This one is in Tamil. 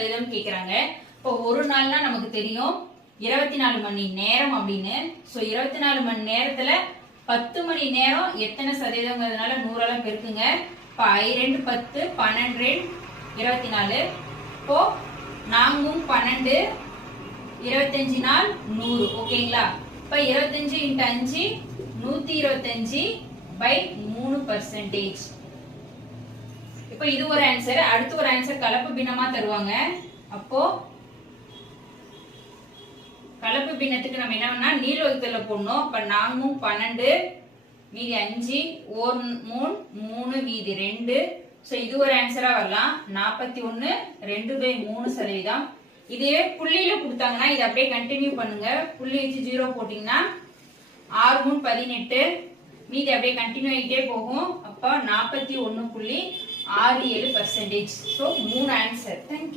சதவீதம் கேக்குறாங்க. இப்போ ஒரு நாள்னா நமக்கு தெரியும் 24 மணி நேரம் அப்படின்னு. சோ 24 மணி நேரத்துல 10 மணி நேரம் எத்தனை சதவீதம்ங்கிறதுனால 100ஆல பெருக்குங்க. இப்போ I2 10, 12 24. இப்போ 4 12 25 நாள் 100. ஓகேங்களா? இப்ப 25 × 5 125/3%. இப்ப இது ஒரு ஆன்சர். அடுத்து ஒரு ஆன்சர் கலப்பு பின்னமா தருவாங்க. அப்போ கலப்பு பின்னத்துக்கு நம்ம என்ன பண்ணா நீள் வகுத்தல போடணும். இப்ப 4 12 மீதி 5 1 3 3 மீதி 2. சோ இது ஒரு ஆன்சரா வரலாம். 41 2/3%. இதுவே புள்ளியில கொடுத்தாங்கன்னா இதை அப்படியே கண்டினியூ பண்ணுங்க. புள்ளி வச்சு 0 போட்டீங்கன்னா 6 3 18 மீதி அப்படியே கண்டினியூ ஆகிட்டே போகும். அப்ப 41.67%. So 3 answer. தேங்க்யூ.